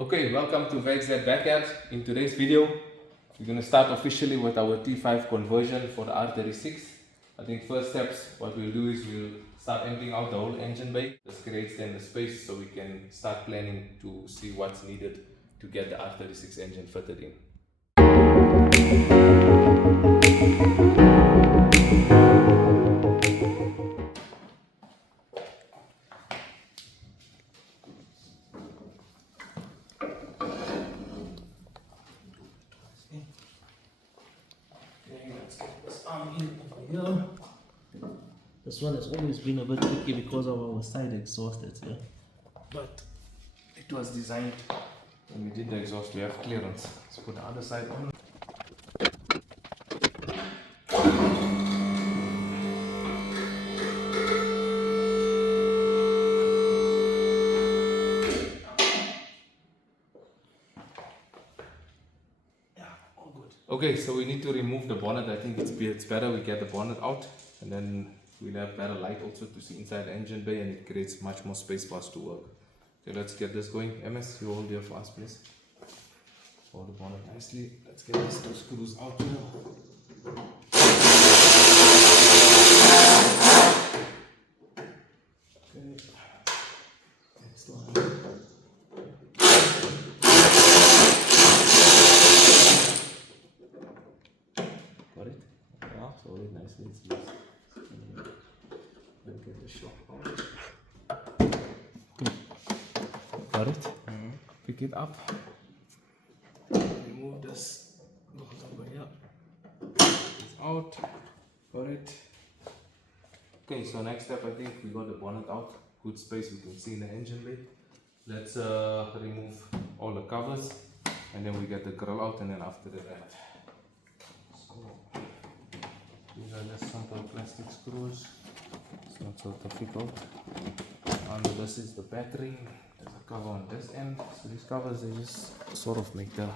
Okay, welcome to Volkswagen Backyard. In today's video, we're going to start officially with our T5 conversion for the R36. I think first steps, what we'll do is we'll start emptying out the whole engine bay. This creates then the space so we can start planning to see what's needed to get the R36 engine fitted in. This one has always been a bit tricky because of our side exhaust that's here. But it was designed when we did the exhaust to have clearance. Let's put the other side on. Okay, so we need to remove the bonnet. I think it's better we get the bonnet out, and then we'll have better light also to see inside the engine bay, and it creates much more space for us to work. Okay, let's get this going. MS, you hold here for us, please. Hold the bonnet nicely. Let's get these two screws out here. Okay, next one. Hold it nicely, it's loose. Then get the shock out. Got it? Pick it up. Remove this bolt over here. It's out. Got it. Okay, so next step, I think we got the bonnet out. Good space we can see in the engine bay. Let's remove all the covers, and then we get the grill out, and then after that. These are just simple plastic screws. It's not so difficult. Under this is the battery. There's a cover on this end. So these covers, they just sort of make the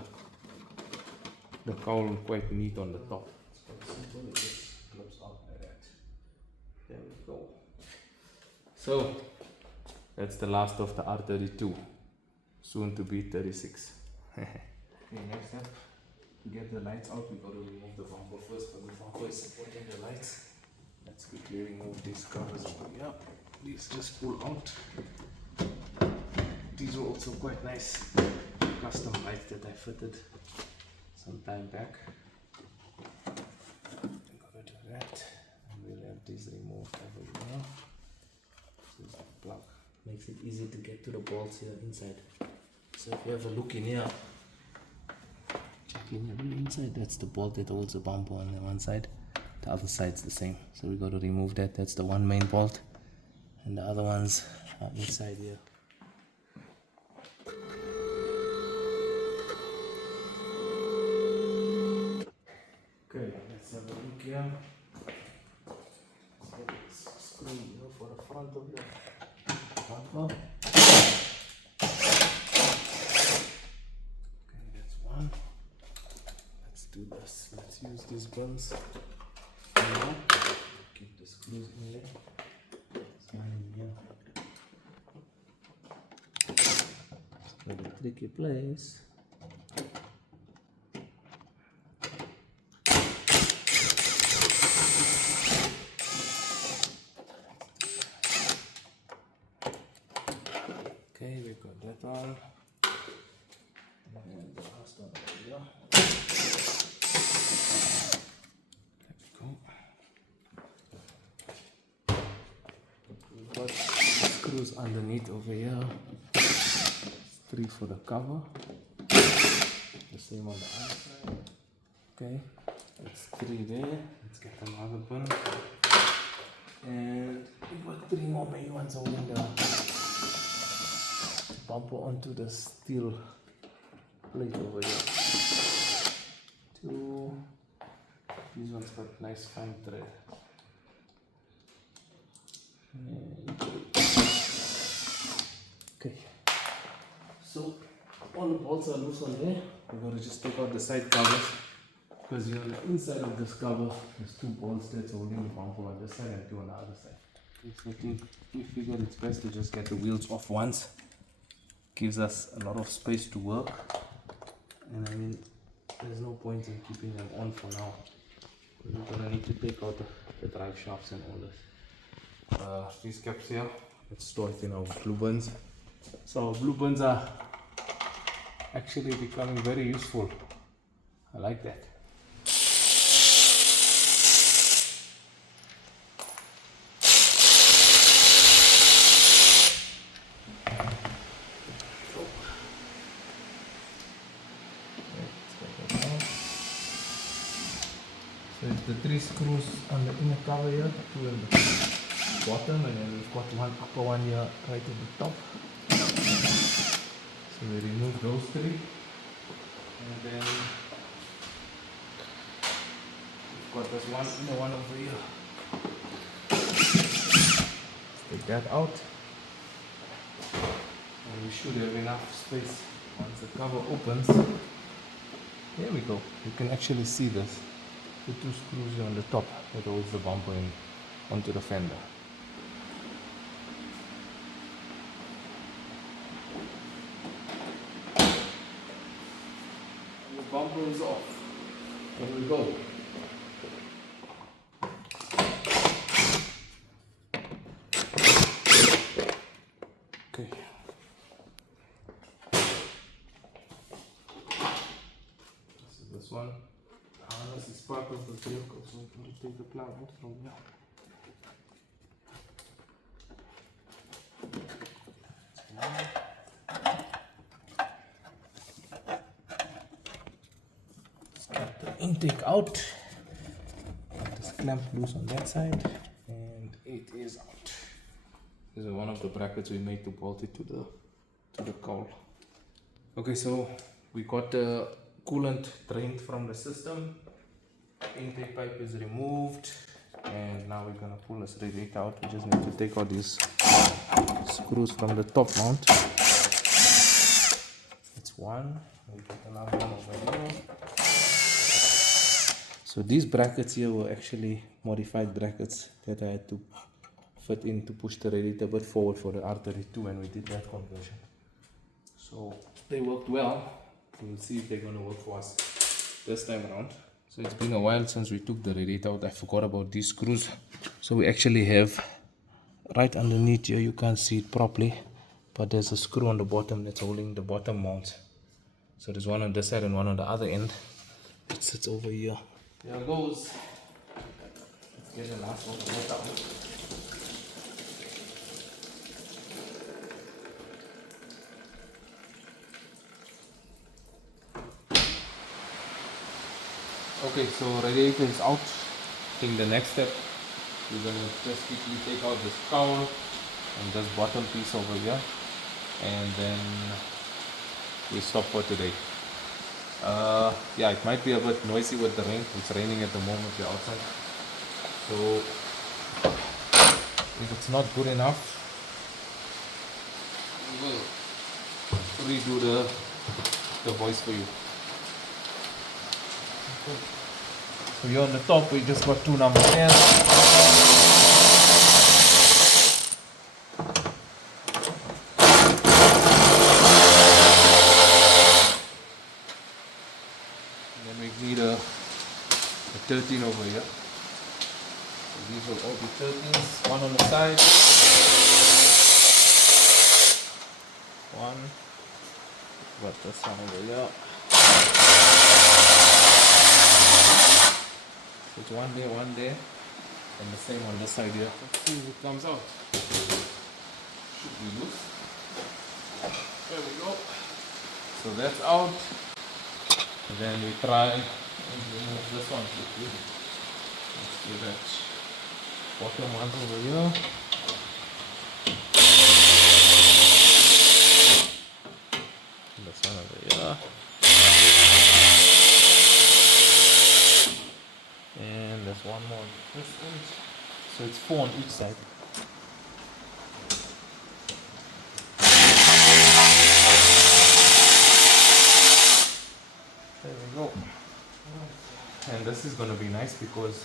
cowl quite neat on the top. It's quite simple. It just clips out like that. There we go. So that's the last of the R32. Soon to be 36. Okay, next step. To get the lights out, we got to remove the bumper first, but the bumper is supporting the lights. Let's quickly remove these covers over here. These just pull out. These were also quite nice custom lights that I fitted some time back. Got rid of that, and we'll have these removed over here. This is the plug. Makes it easy to get to the bolts here inside. So if you have a look in here, inside, that's the bolt that holds the bumper on the one side. The other side's the same, so we got to remove that. That's the one main bolt, and the other ones are inside here. Okay, let's have a look here. So let's screw here for the front of the bumper. Do this. Let's use these buns. Keep the screws in there. It's one in here. It's got a tricky place. Okay, we got that one. And the last one over here. Screws underneath over here. 3 for the cover. The same on the other side. Okay, that's 3 there. Let's get another one. And we got 3 more main ones holding the bumper onto the steel plate over here. 2. These ones got nice fine thread. Okay, so all the bolts are loose on there. We're going to just take out the side covers, because on the inside of this cover there's 2 bolts that's holding the bumper on this side and 2 on the other side. Okay, so I think we figured it's best to just get the wheels off once gives us a lot of space to work, and I mean there's no point in keeping them on for now. We're gonna need to take out the drive shafts and all this. These caps here, let's store it in our blue bins. So our blue bins are actually becoming very useful. I like that. So it's the 3 screws on the inner cover here, 2 in the bottom, and then we've got one upper one here right at the top. So we remove those 3, and then we've got this one inner one over here. Take that out, and we should have enough space once the cover opens. There we go. You can actually see this. The 2 screws on the top that holds the bumper in onto the fender. And the bumper is off. There we go. Okay. This is one. This is part of the vehicle, so I'm going to take the plug out from here. Let's get the intake out. Get this clamp loose on that side, and it is out. This is one of the brackets we made to bolt it to the cowl. Okay, so we got the coolant drained from the system. Intake pipe is removed, and now we're gonna pull this radiator out. We just need to take out these screws from the top mount. That's one. We got another one over here. So these brackets here were actually modified brackets that I had to fit in to push the radiator a bit forward for the R32 when we did that conversion. So they worked well. We'll see if they're gonna work for us this time around. So it's been a while since we took the radiator out. I forgot about these screws. So we actually have right underneath here, you can't see it properly, but there's a screw on the bottom that's holding the bottom mount. So there's one on this side and one on the other end. It sits over here. There it goes. Let's get the last one out. Okay, so radiator is out. I think the next step, we're going to just quickly take out this cowl and this bottom piece over here, and then we stop for today. Yeah, it might be a bit noisy with the rain. It's raining at the moment, we're outside. So if it's not good enough, we will redo the voice for you. So here on the top we just got 2 number 10. And then we need a 13 over here. So these will all be 13s, one on the side. One. Got this one over here. It's one there, and the same on this side here. Let's see if it comes out. Should be loose. There we go. So that's out. And then we try and remove this one quickly. Let's do that. Bottom one over here. This one over here. And there's one more on this end. So it's 4 on each side. There we go. And this is going to be nice because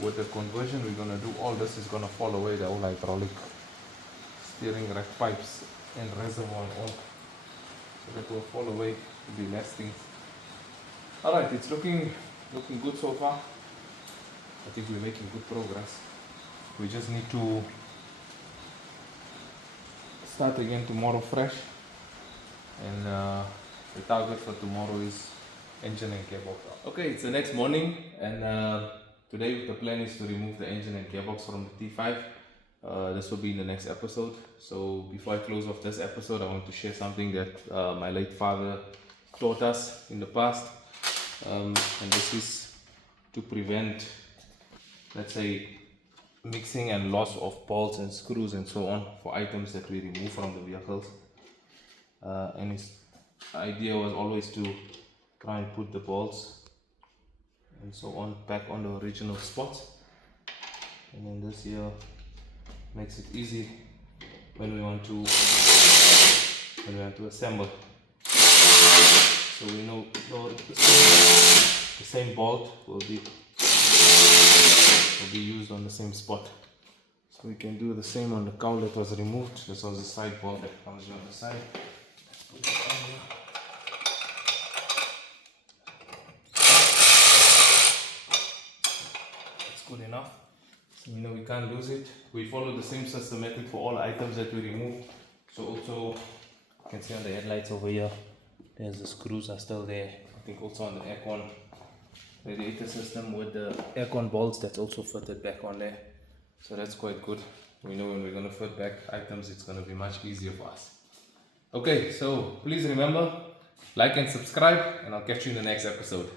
with the conversion we're going to do, all this is going to fall away, the old hydraulic steering rack pipes and reservoir on, so that will fall away to be less things. Alright, it's looking good so far. I think we're making good progress. We just need to start again tomorrow fresh, and the target for tomorrow is engine and gearbox. Okay, it's the next morning, and today the plan is to remove the engine and gearbox from the T5. This will be in the next episode. So before I close off this episode, I want to share something that my late father taught us in the past, and this is to prevent, let's say, mixing and loss of bolts and screws and so on for items that we remove from the vehicles. And his idea was always to try and put the bolts and so on back on the original spots, and then this here makes it easy when we want to assemble. So we know the same bolt will be used on the same spot. So we can do the same on the cowl that was removed. This was the side bolt that comes on the side. Let's put it on here. That's good enough. So we know we can't lose it. We follow the same system method for all items that we remove. So also, you can see on the headlights over here, there's the screws are still there. I think also on the aircon radiator system with the aircon bolts, that's also fitted back on there. So that's quite good. We know when we're going to fit back items, it's going to be much easier for us. Okay, so please remember, like and subscribe, and I'll catch you in the next episode.